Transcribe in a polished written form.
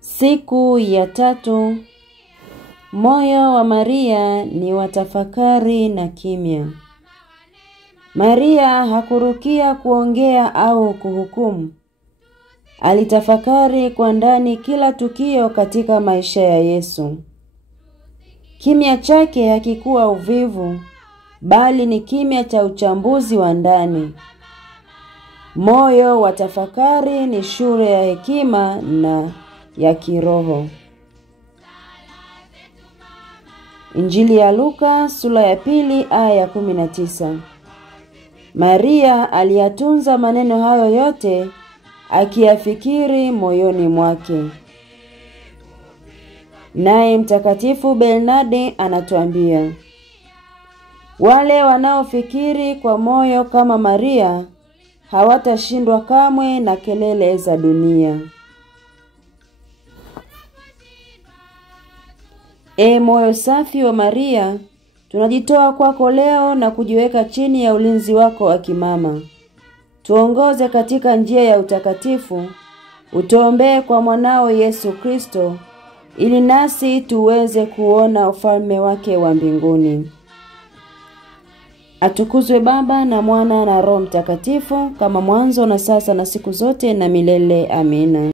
Siku ya 3. Moyo wa Maria ni watafakari na kimya. Maria hakurukia kuongea au kuhukumu. Alitafakari kwa ndani kila tukio katika maisha ya Yesu. Kimya chake hakikuwa uvivu, bali ni kimya cha uchambuzi wa ndani. Moyo wa tafakari ni shule ya hekima na ya kiroho. Injili ya Luka sura ya 2 aya ya 19. Maria aliyatunza maneno hayo yote akiyafikiri moyoni mwake. Naye Mtakatifu Bernardi anatuambia, wale wanaofikiri kwa moyo kama Maria hawatashindwa kamwe na kelele za dunia. Moyo safi wa Maria, tunajitoa kwako leo na kujiweka chini ya ulinzi wako wa kimama. Tuongoze katika njia ya utakatifu, utuombee kwa mwanao Yesu Kristo, ili nasi tuweze kuona ufalme wake wa mbinguni. Atukuzwe Baba na Mwana na Roho Mtakatifu, kama mwanzo na sasa na siku zote na milele. Amina.